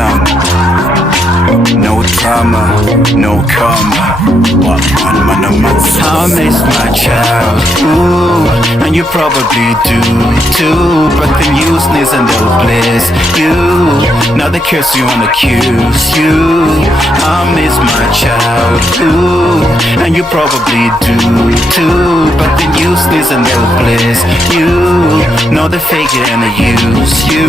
young. No drama, no karma. I miss my child, ooh, and you probably do too. But the news isn't no bliss you. Now they curse you and accuse you. I miss my child, ooh, and you probably do too. But the news isn't no bliss you. Know they fake it and they use you.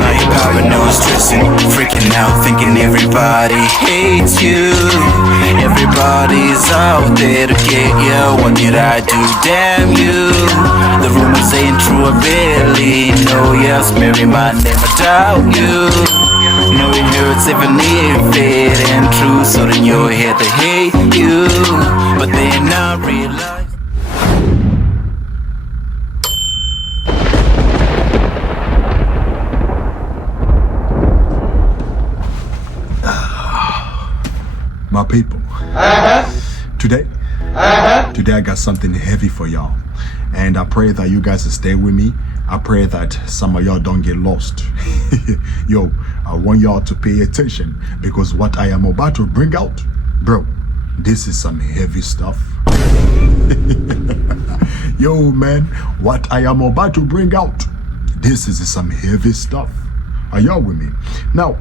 Now you're paranoid, stressing, freaking out, thinking everybody hates you. Everybody's out there to get you. What did I do? Damn you. The rumors ain't true, I barely know. Yes, Mary, my name, I doubt you. No, it hurts even if it ain't true. So then you're here to hate you, but they're not realizing. My people, today I got something heavy for y'all, and I pray that you guys will stay with me. I pray that some of y'all don't get lost. Yo, I want y'all to pay attention, because what I am about to bring out, bro, this is some heavy stuff. Yo, man, what I am about to bring out, this is some heavy stuff. Are y'all with me? Now,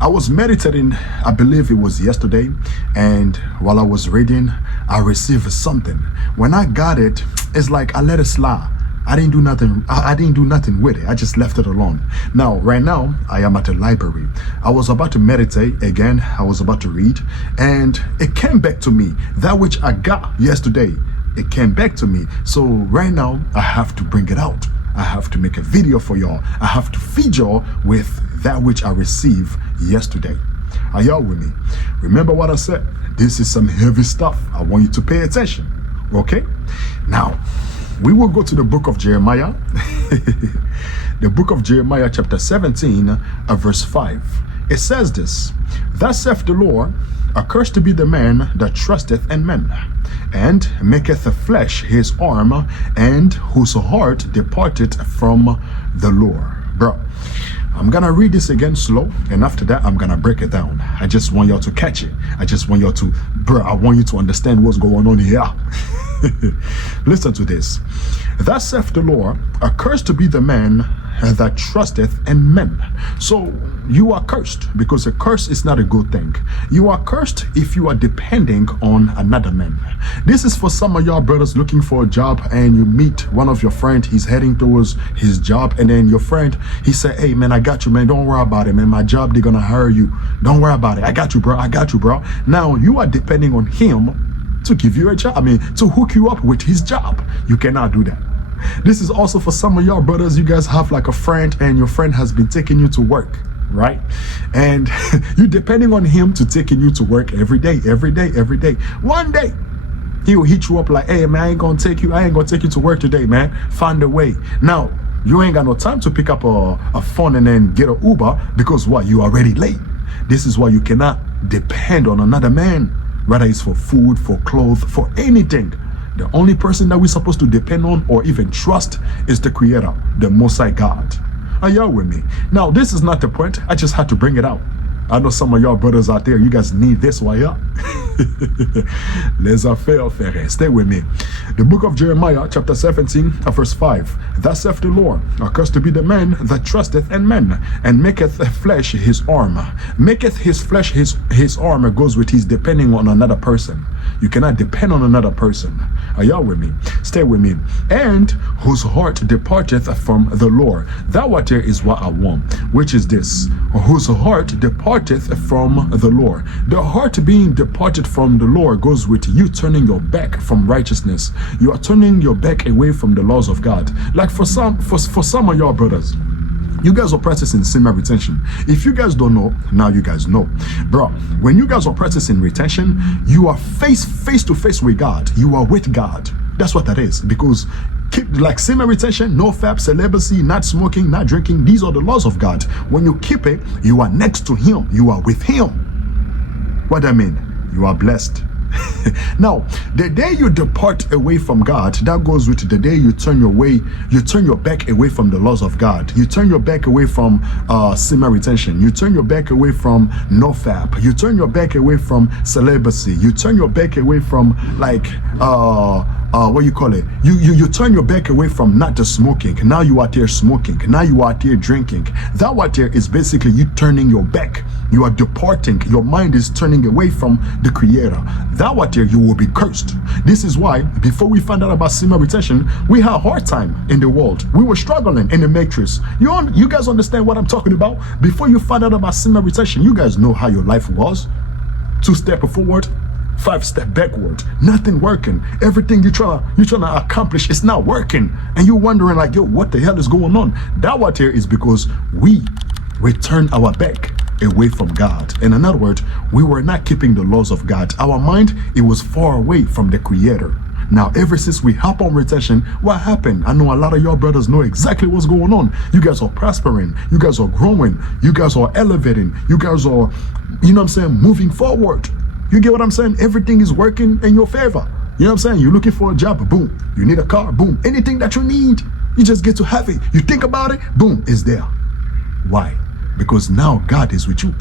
I was meditating, I believe it was yesterday, and while I was reading, I received something. When I got it, it's like I let it slide. I didn't do nothing. I didn't do nothing with it. I just left it alone. Now, right now, I am at the library. I was about to meditate again. I was about to read, and it came back to me. That which I got yesterday, it came back to me. So right now, I have to bring it out. I have to make a video for y'all. I have to feed y'all with that which I received yesterday. Are y'all with me? Remember what I said? This is some heavy stuff. I want you to pay attention. Okay? Now, we will go to the book of Jeremiah. The book of Jeremiah chapter 17, verse 5. It says this: Thus saith the Lord, accursed to be the man that trusteth in men, and maketh the flesh his arm, and whose heart departeth from the Lord. Bro, I'm gonna read this again slow, and after that I'm gonna break it down. I just want y'all to catch it. I just want y'all to, I want you to understand what's going on here. Listen to this. Thus saith the Lord, accursed to be the man that trusteth in men. So you are cursed, because a curse is not a good thing. You are cursed if you are depending on another man. This is for some of y'all brothers looking for a job, and you meet one of your friends. He's heading towards his job, and then your friend, he said, hey man, I got you, man, don't worry about it, man, my job, they're gonna hire you, don't worry about it, I got you, bro, I got you, bro. Now you are depending on him to give you a job, to hook you up with his job. You cannot do that. This is also for some of y'all brothers. You guys have like a friend, and your friend has been taking you to work, right? And you're depending on him to taking you to work every day. One day he'll hit you up like, hey man, I ain't gonna take you to work today, man, find a way. Now you ain't got no time to pick up a phone and then get an Uber, because what, you already late. This is why you cannot depend on another man, whether it's for food, for clothes, for anything. The only person that we're supposed to depend on or even trust is the Creator, the Most High God. Are y'all with me? Now, this is not the point. I just had to bring it out. I know some of y'all brothers out there, you guys need this while y'all. Les affaires, frère. Stay with me. The book of Jeremiah, chapter 17, verse 5. Thus saith the Lord, accursed to be the man that trusteth in men, and maketh flesh his arm. Maketh his flesh his arm goes with his depending on another person. You cannot depend on another person. Are y'all with me? Stay with me. And whose heart departeth from the Lord. That what there is what I want, which is this: whose heart departeth from the Lord. The heart being departed from the Lord goes with you turning your back from righteousness. You are turning your back away from the laws of God. Like for some of y'all brothers, you guys are practicing semen retention. If you guys don't know, now you guys know. Bro, when you guys are practicing retention, you are face to face with God. You are with God. That's what that is. Because keep like semen retention, no fap, celibacy, not smoking, not drinking, these are the laws of God. When you keep it, you are next to him. You are with him. What I mean? You are blessed. Now, the day you depart away from God, that goes with the day you turn your back away from the laws of God. You turn your back away from semen retention. You turn your back away from nofap. You turn your back away from celibacy. You turn your back away from what you call it? You turn your back away from not just smoking. Now you are there smoking. Now you are there drinking. That what there is basically you turning your back. You are departing. Your mind is turning away from the Creator. That what there you will be cursed. This is why before we found out about semen retention, we had a hard time in the world. We were struggling in the matrix. You guys understand what I'm talking about? Before you found out about semen retention, you guys know how your life was. 2 steps forward, 5 steps backward, nothing working. Everything you're trying to accomplish is not working, and you're wondering like, yo, what the hell is going on? That what here is because we turned our back away from God. In other words, we were not keeping the laws of God. Our mind, it was far away from the Creator. Now, ever since we hop on retention, what happened? I know a lot of your brothers know exactly what's going on. You guys are prospering. You guys are growing. You guys are elevating. You guys are, you know what I'm saying, moving forward. You get what I'm saying? Everything is working in your favor. You know what I'm saying? You're looking for a job, boom. You need a car, boom. Anything that you need, you just get to have it. You think about it, boom, it's there. Why? Because now God is with you.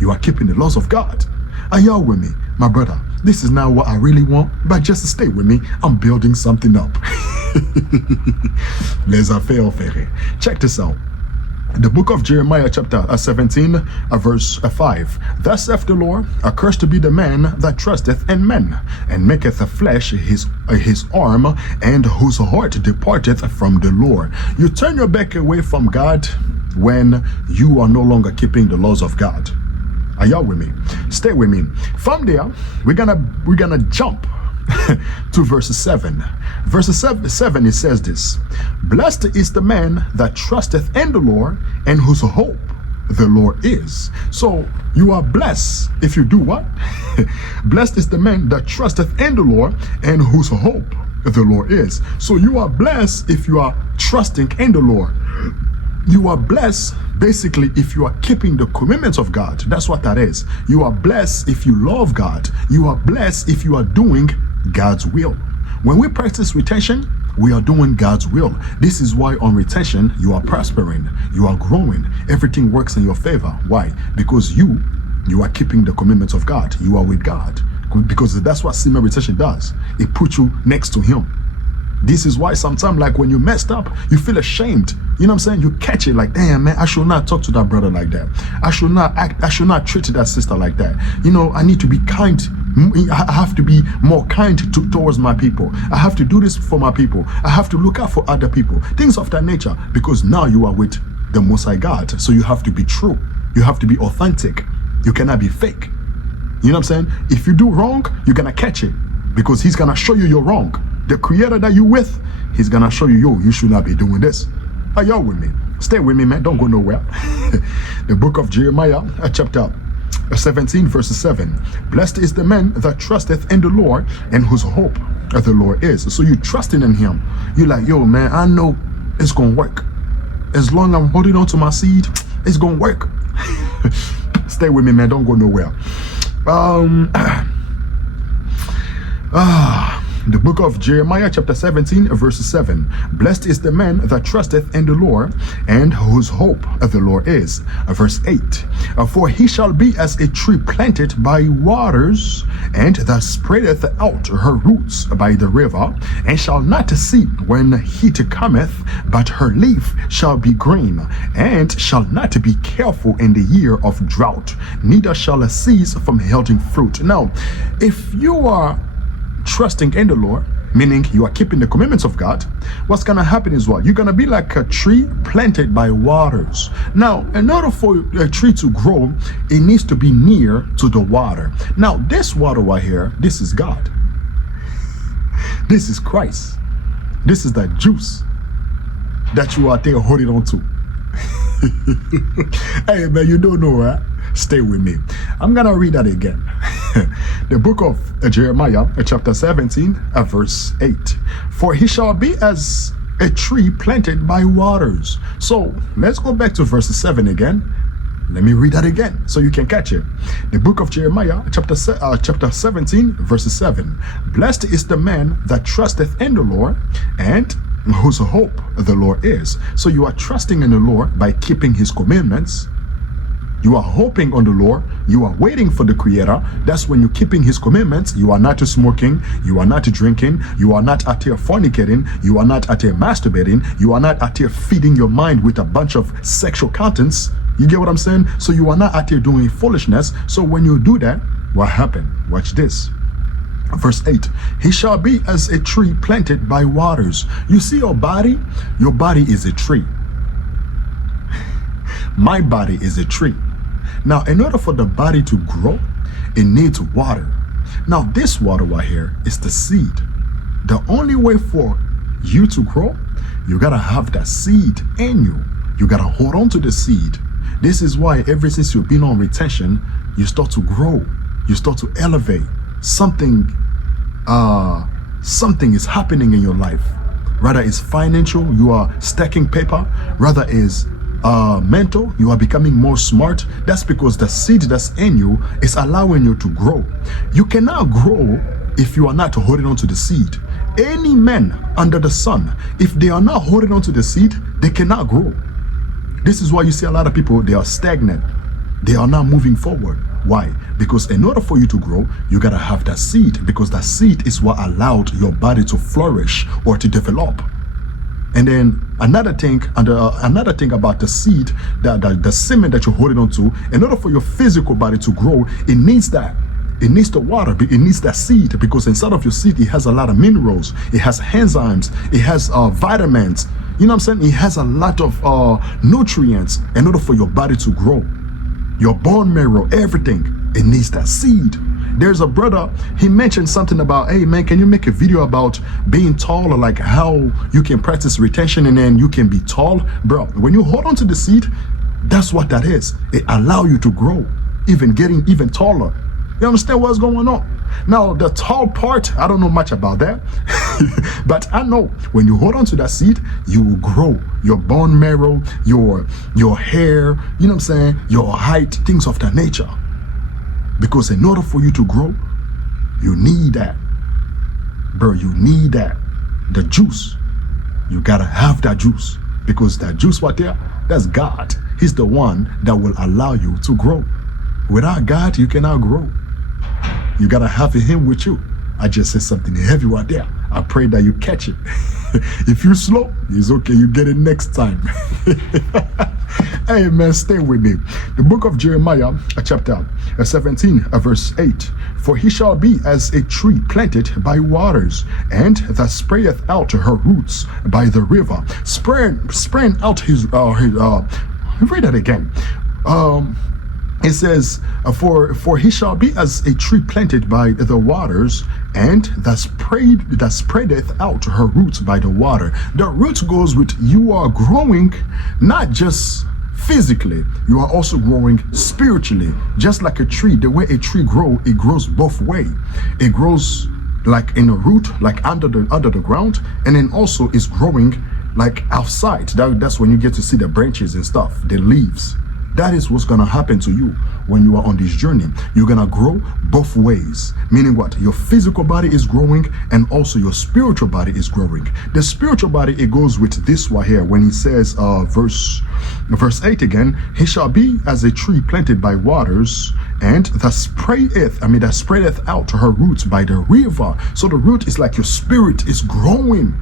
You are keeping the laws of God. Are y'all with me? My brother, this is not what I really want, but just stay with me. I'm building something up. Laissez-faire, frère. Check this out. The book of Jeremiah chapter 17 verse 5. Thus saith the Lord, accursed be the man that trusteth in men, and maketh the flesh his arm, and whose heart departeth from the Lord. You turn your back away from God when you are no longer keeping the laws of God. Are y'all with me? Stay with me. From there, we're gonna jump to verse 7. Verse 7 it says this: blessed is the man that trusteth in the Lord, and whose hope the Lord is. So you are blessed if you do what? Blessed is the man that trusteth in the Lord, and whose hope the Lord is. So you are blessed if you are trusting in the Lord. You are blessed basically if you are keeping the commandments of God. That's what that is. You are blessed if you love God. You are blessed if you are doing God's will. When we practice retention, we are doing God's will. This is why on retention, you are prospering, you are growing, everything works in your favor. Why? Because you are keeping the commandments of God. You are with God. Because that's what semen retention does. It puts you next to Him. This is why sometimes, like when you messed up, you feel ashamed. You know what I'm saying? You catch it like, damn, man, I should not talk to that brother like that. I should not treat that sister like that. You know, I need to be kind. I have to be more kind towards my people. I have to do this for my people. I have to look out for other people. Things of that nature. Because now you are with the Most High God. So you have to be true. You have to be authentic. You cannot be fake. You know what I'm saying? If you do wrong, you're going to catch it. Because He's going to show you you're wrong. The Creator that you with, He's gonna show you, yo, you should not be doing this. Are y'all with me? Stay with me, man. Don't go nowhere. The book of Jeremiah, chapter 17, verse 7. Blessed is the man that trusteth in the Lord, and whose hope the Lord is. So you trusting in Him. You're like, yo, man, I know it's gonna work. As long as I'm holding on to my seed, it's gonna work. Stay with me, man. Don't go nowhere. The book of Jeremiah chapter 17 verse 7. Blessed is the man that trusteth in the Lord, and whose hope the Lord is. Verse 8. For he shall be as a tree planted by waters, and that spreadeth out her roots by the river, and shall not see when heat cometh, but her leaf shall be green, and shall not be careful in the year of drought, neither shall cease from yielding fruit. Now, if you are trusting in the Lord, meaning you are keeping the commandments of God, what's gonna happen is what? You're gonna be like a tree planted by waters. Now, in order for a tree to grow, it needs to be near to the water. Now, this water right here, this is God. This is Christ. This is that juice that you are there holding on to. Hey, man, you don't know, right? Stay with me. I'm gonna read that again. The book of Jeremiah, chapter 17, verse 8. For he shall be as a tree planted by waters. So let's go back to verse 7 again. Let me read that again so you can catch it. The book of Jeremiah, chapter 17, verse 7. Blessed is the man that trusteth in the Lord, and whose hope the Lord is. So you are trusting in the Lord by keeping his commandments. You are hoping on the Lord. You are waiting for the Creator. That's when you're keeping his commandments. You are not smoking. You are not drinking. You are not out here fornicating. You are not out here masturbating. You are not out here feeding your mind with a bunch of sexual contents. You get what I'm saying? So you are not out here doing foolishness. So when you do that, what happened? Watch this. Verse 8, he shall be as a tree planted by waters. You see your body is a tree. My body is a tree. Now, in order for the body to grow, it needs water. Now, this water right here is the seed. The only way for you to grow, you gotta have that seed in you. You gotta hold on to the seed. This is why ever since you've been on retention, you start to grow. You start to elevate. Something is happening in your life. Rather it's financial, you are stacking paper. Rather is mental, you are becoming more smart. That's because the seed that's in you is allowing you to grow. You cannot grow if you are not holding on to the seed. Any man under the sun, if they are not holding on to the seed, they cannot grow. This is why you see a lot of people, they are stagnant. They are not moving forward. Why? Because in order for you to grow, you gotta have that seed, because that seed is what allowed your body to flourish or to develop. And then another thing about the seed, the semen that you're holding on to, in order for your physical body to grow, it needs that. It needs the water, it needs that seed, because inside of your seed, it has a lot of minerals, it has enzymes, it has vitamins. You know what I'm saying? It has a lot of nutrients in order for your body to grow. Your bone marrow, everything, it needs that seed. There's a brother, he mentioned something about, hey man, can you make a video about being tall, or like how you can practice retention and then you can be tall? Bro, when you hold on to the seed, that's what that is. It allows you to grow, getting even taller. You understand what's going on? Now, the tall part, I don't know much about that. But I know when you hold on to that seed, you will grow. Your bone marrow, your hair, you know what I'm saying? Your height, things of that nature. Because in order for you to grow, you need that. Bro, you need that. The juice. You gotta have that juice. Because that juice right there, that's God. He's the one that will allow you to grow. Without God, you cannot grow. You gotta have him with you. I just said something heavy right there. I pray that you catch it. If you're slow, it's okay. You get it next time. Hey man, stay with me. The book of Jeremiah, chapter 17, verse 8. For he shall be as a tree planted by waters, and that spreadeth out her roots by the river. Spreading out his read that again. It says, for he shall be as a tree planted by the waters, and that spreadeth out her roots by the water. The roots goes with you are growing, not just physically, you are also growing spiritually. Just like a tree, the way a tree grows, it grows both way. It grows like in a root, like under the ground, and then also it's growing like outside. That's when you get to see the branches and stuff, the leaves. That is what's going to happen to you when you are on this journey. You're going to grow both ways. Meaning what? Your physical body is growing and also your spiritual body is growing. The spiritual body, it goes with this right here when he says, verse 8 again, he shall be as a tree planted by waters, and that spreadeth out her roots by the river. So the root is like your spirit is growing.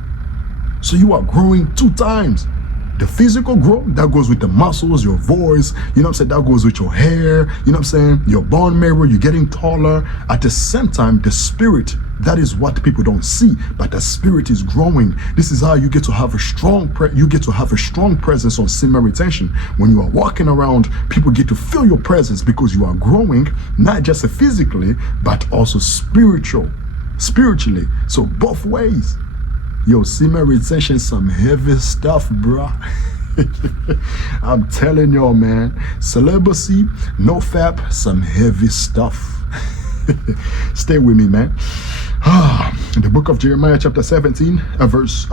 So you are growing 2 times. The physical growth, that goes with the muscles, your voice, you know what I'm saying? That goes with your hair, you know what I'm saying? Your bone marrow, you're getting taller. At the same time, the spirit, that is what people don't see, but the spirit is growing. This is how you get to have a strong presence on semen retention. When you are walking around, people get to feel your presence because you are growing, not just physically, but also spiritually. So both ways. Yo, semen retention, some heavy stuff, bro. I'm telling y'all, man. Celibacy, no fap, some heavy stuff. Stay with me, man. The book of Jeremiah, chapter 17, verse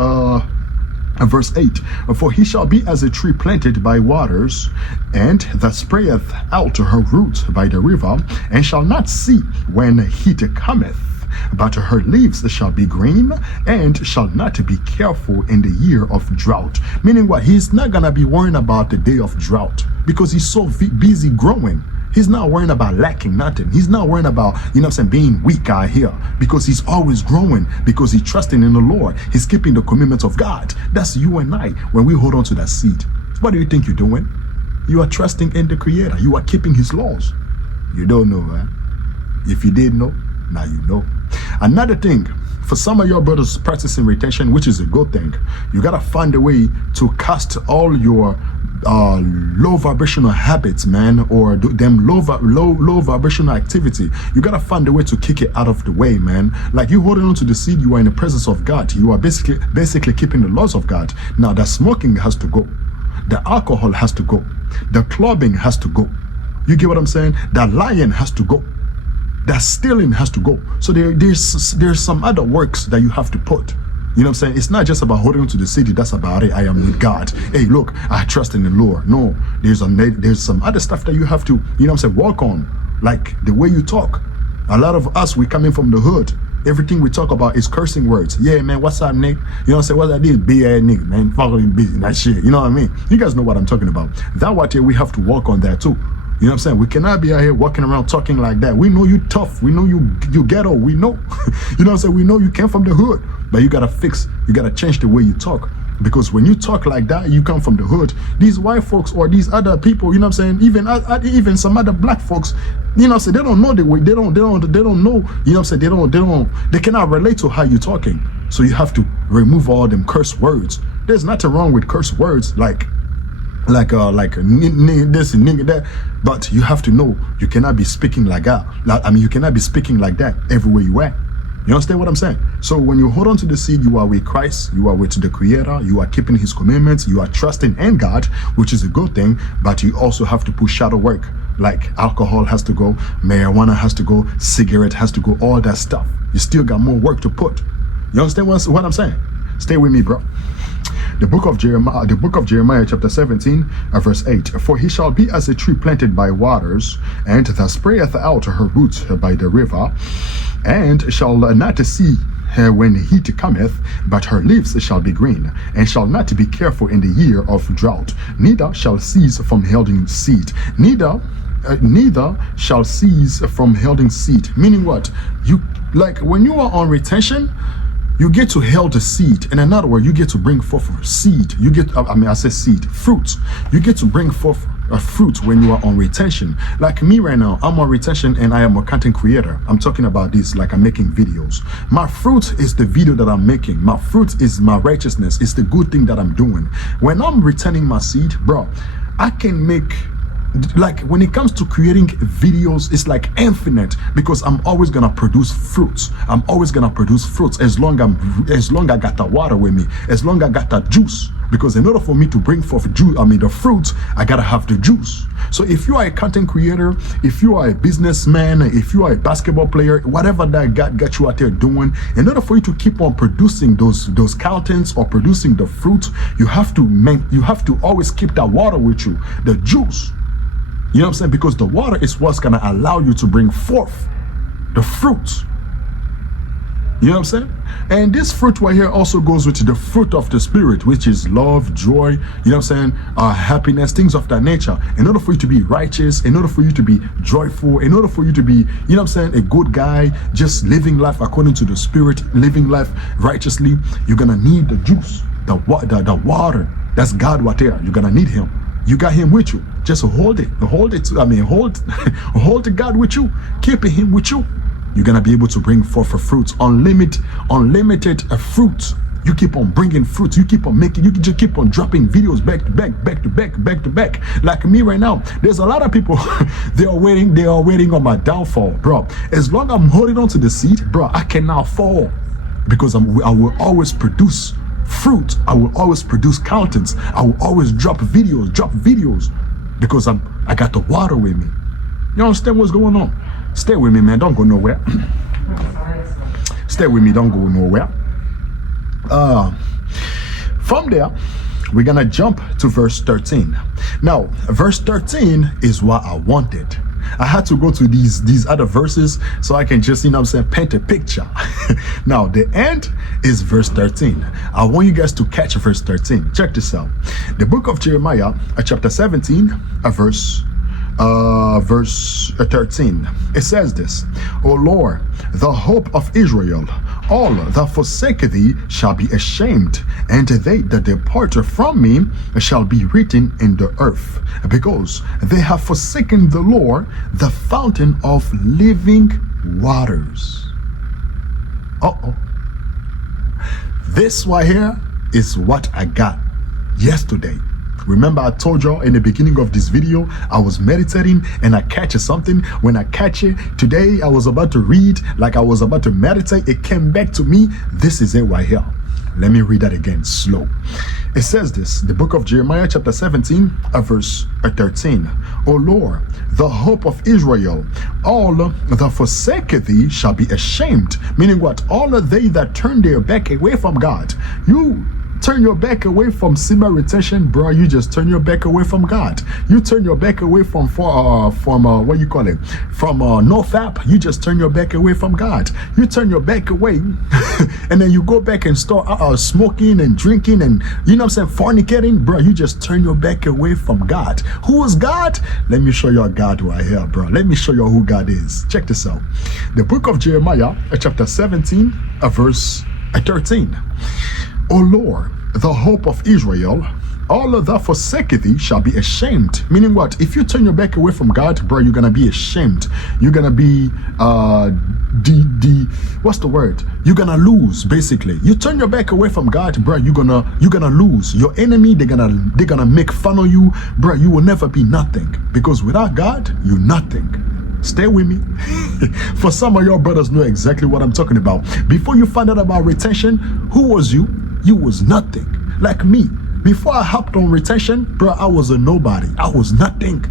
Verse 8, for he shall be as a tree planted by waters, and that sprayeth out her roots by the river, and shall not see when heat cometh, but her leaves shall be green, and shall not be careful in the year of drought. Meaning what? He's not gonna be worrying about the day of drought, because he's so busy growing. He's not worrying about lacking nothing. He's not worrying about, being weak out here, because he's always growing, because he's trusting in the Lord. He's keeping the commitments of God. That's you and I when we hold on to that seed. What do you think you're doing? You are trusting in the Creator. You are keeping His laws. You don't know, right? If you did know, now you know. Another thing, for some of your brothers practicing retention, which is a good thing, you gotta find a way to cast all your low vibrational habits, man, or them low vibrational activity. You gotta find a way to kick it out of the way, man. Like you holding on to the seed, you are in the presence of God. You are basically keeping the laws of God. Now the smoking has to go, the alcohol has to go, the clubbing has to go. You get what I'm saying? The lying has to go, that stealing has to go. So there's some other works that you have to put. You know what I'm saying? It's not just about holding on to the city. That's about it. I am with God. Hey, look, I trust in the Lord. No, there's some other stuff that you have to, work on. Like the way you talk. A lot of us, we coming from the hood. Everything we talk about is cursing words. Yeah, man, what's up, Nick? You know what I'm saying? What's that? This big nigga, man. Fucking busy, that shit. You know what I mean? You guys know what I'm talking about. That what we have to work on that too. You know what I'm saying? We cannot be out here walking around talking like that. We know you tough. We know you ghetto. We know. You know what I'm saying? We know you came from the hood. But you gotta change the way you talk. Because when you talk like that, you come from the hood. These white folks or these other people, you know what I'm saying? Even some other black folks, you know what I'm saying? They don't know the way. They don't know. You know what I'm saying? They cannot relate to how you're talking. So you have to remove all them curse words. There's nothing wrong with curse words like this and nigga that, but you have to know you cannot be speaking like that. You cannot be speaking like that everywhere you at. You understand what I'm saying? So when you hold on to the seed, you are with Christ, you are with the Creator, you are keeping His commandments, you are trusting in God, which is a good thing, but you also have to put shadow work. Like alcohol has to go, marijuana has to go, cigarette has to go, all that stuff. You still got more work to put. You understand what I'm saying? Stay with me, bro. The book of Jeremiah chapter 17 verse 8, for he shall be as a tree planted by waters, and that sprayeth out her roots by the river, and shall not see her when heat cometh, but her leaves shall be green, and shall not be careful in the year of drought, neither shall cease from yielding seed, neither shall cease from yielding seed. Meaning what? You, like when you are on retention, you get to held the seed. In other words, you get to bring forth seed. You get, I said seed, fruits. You get to bring forth a fruit when you are on retention. Like me right now, I'm on retention and I am a content creator. I'm talking about this like I'm making videos. My fruit is the video that I'm making. My fruit is my righteousness. It's the good thing that I'm doing. When I'm returning my seed, bro, I can make, like when it comes to creating videos, it's like infinite, because I'm always gonna produce fruits. I'm always gonna produce fruits as long I got the water with me, as long I got that juice. Because in order for me to bring forth the fruits, I gotta have the juice. So if you are a content creator, if you are a businessman, if you are a basketball player, whatever that God got you out there doing, in order for you to keep on producing those contents or producing the fruit, you have to always keep that water with you, the juice. You know what I'm saying? Because the water is what's gonna allow you to bring forth the fruit. You know what I'm saying? And this fruit right here also goes with the fruit of the Spirit, which is love, joy, you know what I'm saying? Happiness, things of that nature. In order for you to be righteous, in order for you to be joyful, in order for you to be, you know what I'm saying, a good guy, just living life according to the Spirit, living life righteously, you're gonna need the juice, the water. That's God right there. You're gonna need Him. You got Him with you. Just hold hold God with you. Keep Him with you. You're gonna be able to bring forth a fruit, unlimited fruit. You keep on bringing fruits. You keep on making. You just keep on dropping videos back to back. Like me right now, there's a lot of people. They are waiting on my downfall, bro. As long as I'm holding on to the seed, bro, I cannot fall, because I will always produce fruit. I will always produce contents. I will always drop videos, because I got the water with me. You understand what's going on? Stay with me, man. Don't go nowhere. Stay with me. Don't go nowhere. From there, we're gonna jump to verse 13. Now, verse 13 is what I wanted. I had to go to these other verses so I can just, paint a picture. Now, the end is verse 13. I want you guys to catch verse 13. Check this out. The book of Jeremiah, chapter 17, verse 13. It says this: O Lord, the hope of Israel, all that forsake thee shall be ashamed, and they that depart from me shall be written in the earth, because they have forsaken the Lord, the fountain of living waters. This right here is what I got yesterday. Remember, I told y'all in the beginning of this video, I was meditating and I catch something. When I catch it, today I was about to read, like I was about to meditate. It came back to me. This is it right here. Let me read that again, slow. It says this, the book of Jeremiah, chapter 17, verse 13. O Lord, the hope of Israel, all that forsake thee shall be ashamed. Meaning what? All of they that turn their back away from God. You turn your back away from semen retention, bro. You just turn your back away from God. You turn your back away from what you call it, from no fap. You just turn your back away from God. You turn your back away, and then you go back and start smoking and drinking and fornicating, bro. You just turn your back away from God. Who is God? Let me show you a God right here, bro. Let me show you who God is. Check this out. The book of Jeremiah, chapter 17, verse 13. O Lord, the hope of Israel, all of that forsake thee shall be ashamed. Meaning what? If you turn your back away from God, bro, you're gonna be ashamed. You're gonna be what's the word? You're gonna lose, basically. You turn your back away from God, bro, you're gonna lose. Your enemy, they're gonna make fun of you, bro. You will never be nothing, because without God, you're nothing. Stay with me. For some of your brothers know exactly what I'm talking about. Before you found out about retention, who was you? You was nothing. Like me. Before I hopped on retention, bro, I was a nobody. I was nothing.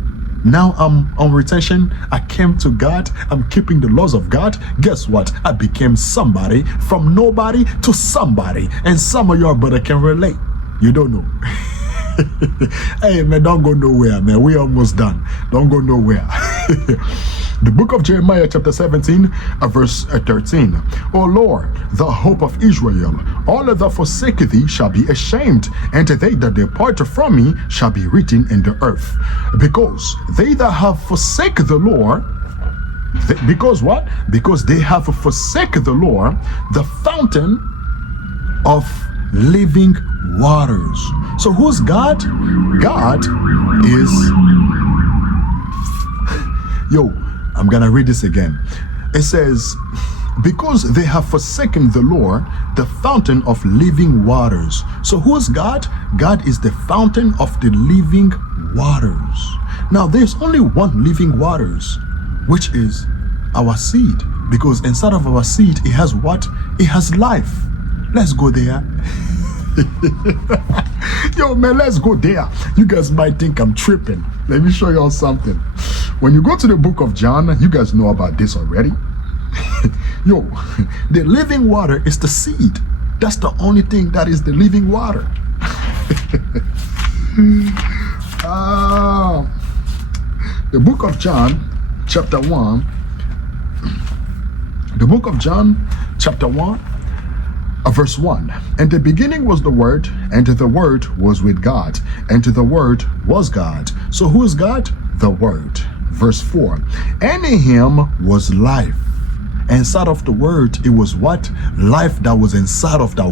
Now I'm on retention. I came to God. I'm keeping the laws of God. Guess what? I became somebody, from nobody to somebody. And some of your brother can relate. You don't know. Hey man, don't go nowhere, man. We almost done. Don't go nowhere. The book of Jeremiah, chapter 17, verse 13. O Lord, the hope of Israel, all that forsake thee shall be ashamed, and they that depart from me shall be written in the earth. Because they that have forsaken the Lord, because what? Because they have forsaken the Lord, the fountain of living waters. So who's God? God is... I'm gonna read this again. It says, because they have forsaken the Lord, the fountain of living waters. So who's God? God is the fountain of the living waters. Now there's only one living waters, which is our seed. Because inside of our seed, it has what? It has life. Let's go there. Yo man, let's go there. You guys might think I'm tripping. Let me show y'all something. When you go to the book of John, you guys know about this already. Yo, the living water is the seed. That's the only thing that is the living water. The book of John, chapter 1. The book of John, chapter 1. Verse 1. And the beginning was the Word, and the Word was with God, and the Word was God. So who is God? The Word. Verse 4. And in him was life. Inside of the Word, it was what? Life that was inside of the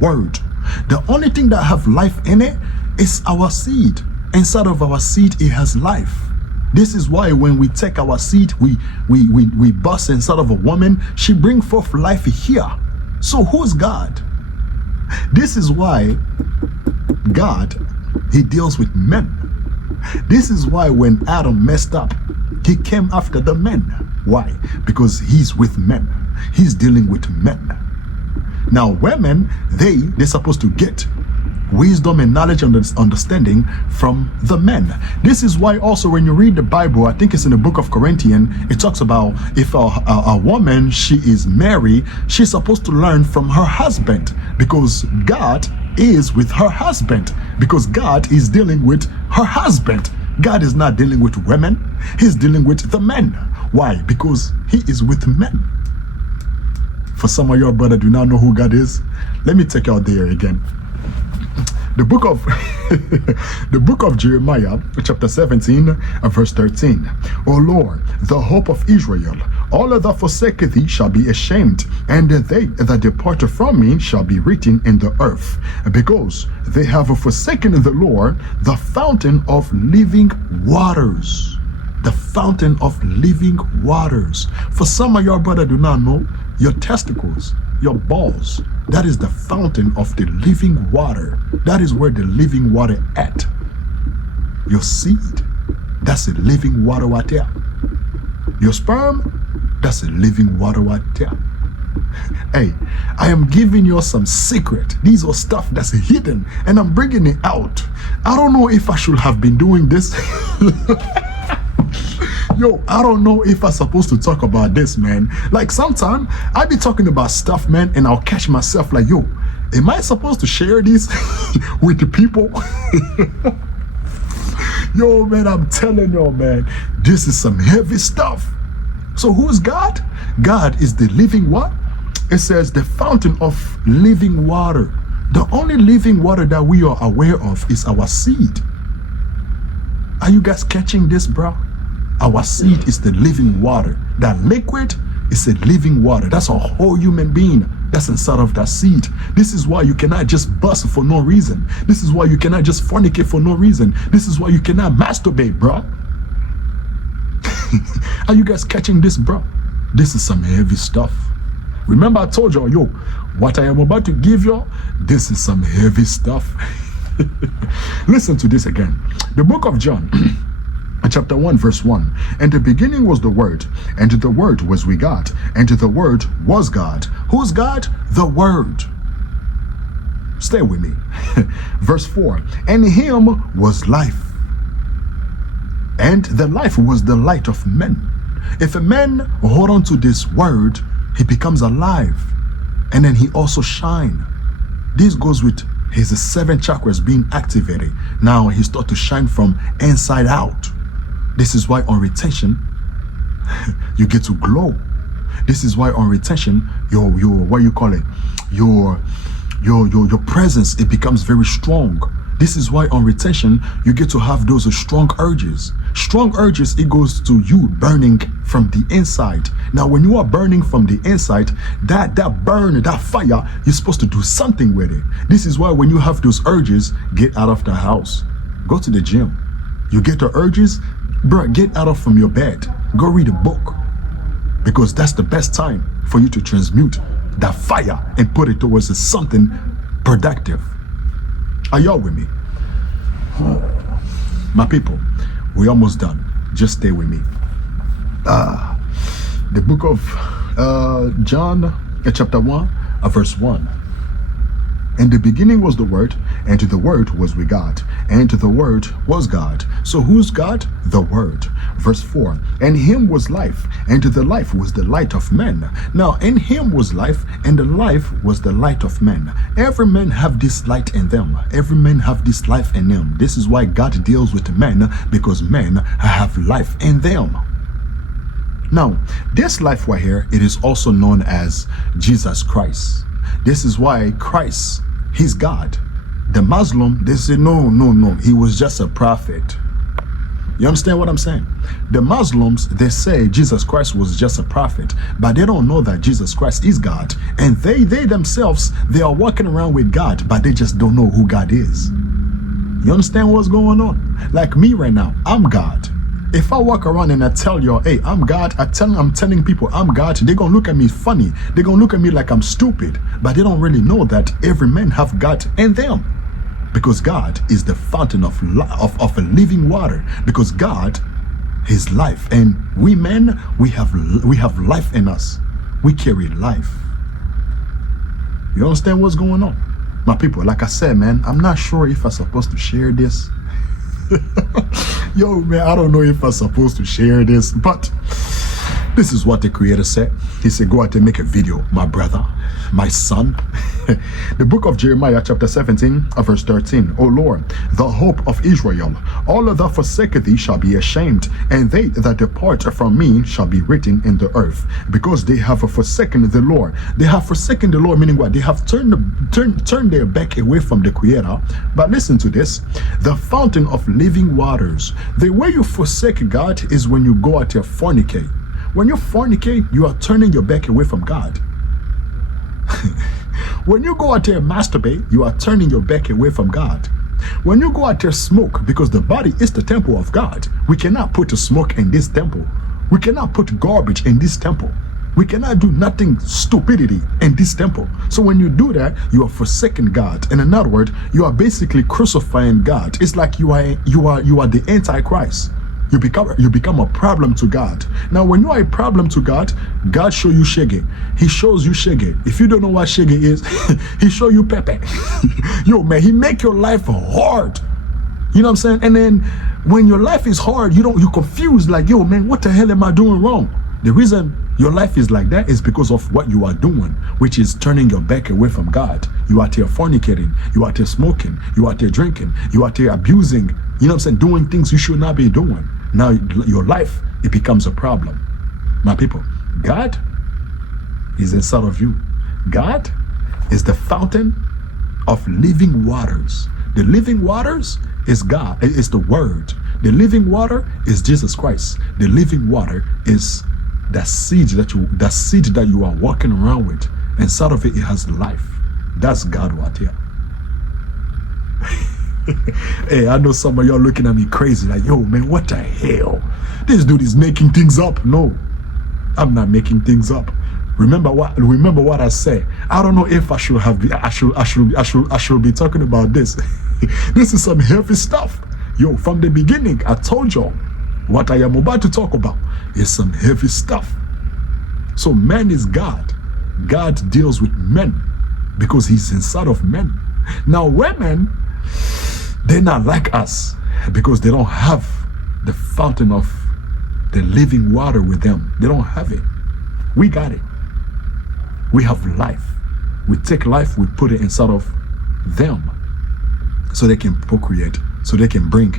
Word. The only thing that have life in it is our seed. Inside of our seed, it has life. This is why when we take our seed, we bust inside of a woman, she bring forth life here. So who's God? This is why God, he deals with men. This is why when Adam messed up, he came after the men. Why? Because he's with men. He's dealing with men. Now women, they're supposed to get wisdom and knowledge and understanding from the men. This is why also when you read the Bible, I think it's in the book of Corinthians, it talks about if a woman, she is married, she's supposed to learn from her husband, because God is with her husband, because God is dealing with her husband. God is not dealing with women, he's dealing with the men. Why? Because he is with men. For some of your brother do not know who God is, let me take you out there again. The book of the book of Jeremiah, chapter 17, verse 13. O Lord, the hope of Israel, all that forsake thee shall be ashamed, and they that depart from me shall be written in the earth, because they have forsaken the Lord, the fountain of living waters. The fountain of living waters. For some of your brother do not know, your testicles, your balls, that is the fountain of the living water. That is where the living water at. Your seed, that's a living water right there. Your sperm, that's a living water right there. Hey, I am giving you some secret. These are stuff that's hidden, and I'm bringing it out. I don't know if I should have been doing this. Yo, I don't know if I'm supposed to talk about this, man. Like, sometimes I be talking about stuff, man, and I'll catch myself like, yo, am I supposed to share this with the people? Yo, man, I'm telling you, man, this is some heavy stuff. So who's God? God is the living what? It says the fountain of living water. The only living water that we are aware of is our seed. Are you guys catching this, bro? Our seed is the living water. That liquid is a living water. That's a whole human being that's inside of that seed. This is why you cannot just bust for no reason. This is why you cannot just fornicate for no reason. This is why you cannot masturbate, bro. Are you guys catching this, bro? This is some heavy stuff. Remember I told y'all, yo, what I am about to give y'all, this is some heavy stuff. Listen to this again. The book of John, chapter 1, verse 1. And the beginning was the Word, and the Word was with God, and the Word was God. Who's God? The Word. Stay with me. Verse 4. And in him was life, and the life was the light of men. If a man hold on to this word, he becomes alive, and then he also shine. This goes with his 7 chakras being activated. Now he starts to shine from inside out. This is why on retention, you get to glow. This is why on retention, your what you call it, your presence, it becomes very strong. This is why on retention, you get to have those strong urges. Strong urges, it goes to you burning from the inside. Now, when you are burning from the inside, that burn, that fire, you're supposed to do something with it. This is why when you have those urges, get out of the house. Go to the gym. You get the urges, bro, get out of from your bed. Go read a book. Because that's the best time for you to transmute that fire and put it towards something productive. Are y'all with me? My people, we're almost done. Just stay with me. The book of John, chapter 1, verse 1. In the beginning was the Word, and the Word was with God, and the Word was God. So who's God? The Word. Verse 4. And him was life, and the life was the light of men. Now in him was life, and the life was the light of men. Every man have this light in them. Every man have this life in them. This is why God deals with men, because men have life in them. Now, this life right here, it is also known as Jesus Christ. This is why Christ, he's God. The Muslim, they say, no, he was just a prophet. You understand what I'm saying? The Muslims, they say Jesus Christ was just a prophet, but they don't know that Jesus Christ is God. And they themselves, they are walking around with God, but they just don't know who God is. You understand what's going on? Like me right now, I'm God. If I walk around and I tell you, hey, I'm God, I'm telling people I'm God, they're going to look at me funny. They're going to look at me like I'm stupid. But they don't really know that every man have God in them. Because God is the fountain of a living water. Because God is life. And we men, we have life in us. We carry life. You understand what's going on? My people, like I said, man, I'm not sure if I'm supposed to share this. Yo, man, I don't know if I'm supposed to share this, but this is what the creator said. He said, go out and make a video, my brother. my son. The book of Jeremiah chapter 17 verse 13. O Lord, the hope of Israel, all that forsake thee shall be ashamed, and they that depart from me shall be written in the earth, because they have forsaken the Lord. They have forsaken the Lord, meaning what? They have turned their back away from the Creator. But listen to this, the fountain of living waters. The way you forsake God is when you go out there fornicate. When you fornicate, you are turning your back away from God. When you go out there masturbate, you are turning your back away from God. When you go out there smoke, because the body is the temple of God, we cannot put the smoke in this temple. We cannot put garbage in this temple. We cannot do nothing stupidity in this temple. So when you do that, you are forsaking God. And in other words, you are basically crucifying God. It's like you are the Antichrist. You become a problem to God. Now, when you are a problem to God, God show you shege. He shows you shege. If you don't know what shege is, he show you pepe. Yo, man, he make your life hard. You know what I'm saying? And then when your life is hard, you confused, like, yo, man, what the hell am I doing wrong? The reason your life is like that is because of what you are doing, which is turning your back away from God. You are there fornicating, you are there smoking, you are there drinking, you are there abusing, you know what I'm saying, doing things you should not be doing. Now your life, it becomes a problem. My people, God is inside of you. God is the fountain of living waters. The living waters is God, is the word. The living water is Jesus Christ. The living water is that seed that you are walking around with. Inside of it, it has life. That's God right here. Hey, I know some of y'all looking at me crazy, like, yo, man, what the hell? This dude is making things up. No, I'm not making things up. Remember what I said. I don't know if I should be talking about this. This is some heavy stuff. Yo, from the beginning, I told y'all what I am about to talk about is some heavy stuff. So man is God. God deals with men because he's inside of men. Now women, they're not like us because they don't have the fountain of the living water with them. They don't have it. We got it. We have life. We take life, we put it inside of them so they can procreate, so they can bring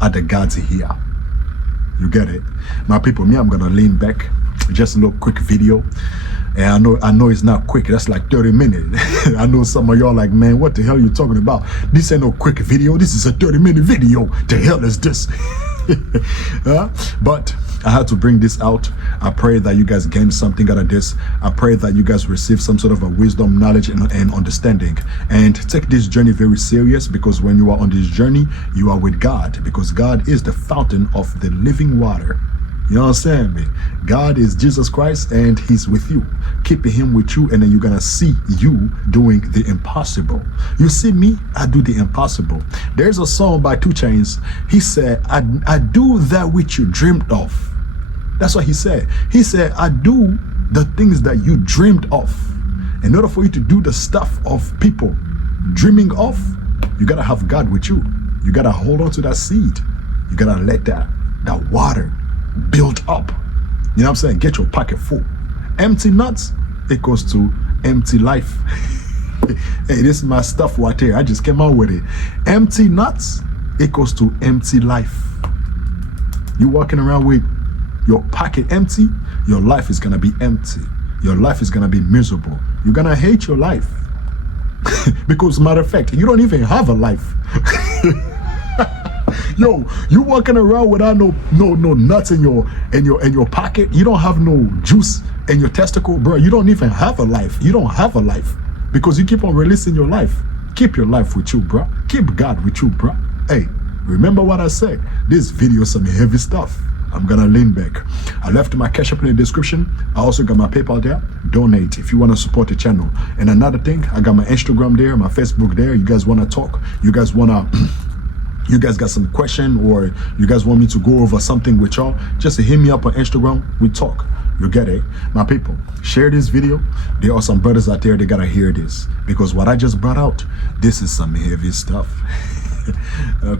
other gods here. You get it? My people, me, I'm gonna lean back. Just a little quick video. And I know it's not quick. That's like 30 minutes. I know some of y'all like, man, what the hell are you talking about? This ain't no quick video. This is a 30-minute video. The hell is this? But I had to bring this out. I pray that you guys gain something out of this. I pray that you guys receive some sort of a wisdom, knowledge, and understanding. And take this journey very serious, because when you are on this journey, you are with God, because God is the fountain of the living water. You know what I'm saying, man? God is Jesus Christ, and he's with you. Keeping him with you, and then you're gonna see you doing the impossible. You see me, I do the impossible. There's a song by 2 Chainz. He said, I do that which you dreamed of. That's what he said. He said, I do the things that you dreamed of. In order for you to do the stuff of people dreaming of, you gotta have God with you. You gotta hold on to that seed. You gotta let that water build up. You know what I'm saying? Get your pocket full. Empty nuts equals to empty life. Hey, this is my stuff right here. I just came out with it. Empty nuts equals to empty life. You walking around with your pocket empty, your life is gonna be empty. Your life is gonna be miserable. You're gonna hate your life. Because matter of fact, you don't even have a life. Yo, you walking around without no nuts in your pocket. You don't have no juice in your testicle, bro. You don't even have a life. You don't have a life because you keep on releasing your life. Keep your life with you, bro. Keep God with you, bro. Hey, remember what I said. This video is some heavy stuff. I'm gonna lean back. I left my cash up in the description. I also got my PayPal there. Donate if you want to support the channel. And another thing, I got my Instagram there, my Facebook there. You guys want to talk? You guys got some question, or you guys want me to go over something with y'all, just hit me up on Instagram. We talk. You get it? My people, share this video. There are some brothers out there, they gotta hear this, because what I just brought out, this is some heavy stuff.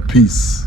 Peace.